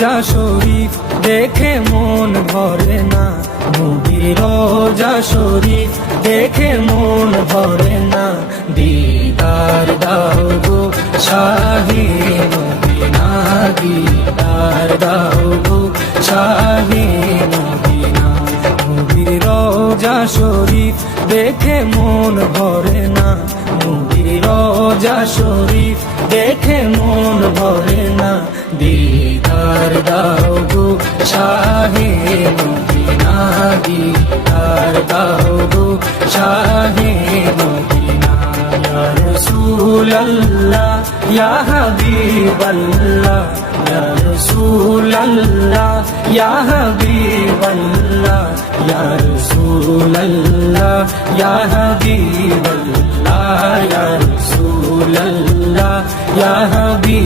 রোজা শরীফ দেখে মন ভরে না, নবীর রোজা শরীফ দেখে মন ভরে না। দিদার দাও গো শাহে মদিনা, দিদার দাও গো শাহে মদিনা। নবীর রোজা শরীফ দেখে মন ভরে না, নবীর রোজা শরীফ দেখে মন ভরে না। দিদার দাও গো শাহে মদিনা, দিদার দাও গো শাহে মদিনা। ইয়া রাসূলুল্লাহ ইয়া হাবিবাল্লাহ, ইয়া রাসূলুল্লাহ ইয়া হাবিবাল্লাহ, ইয়া রাসূলুল্লাহ ইয়া হাবিবাল্লাহ, ইয়া রাসূলুল্লাহ ইয়া হাবিব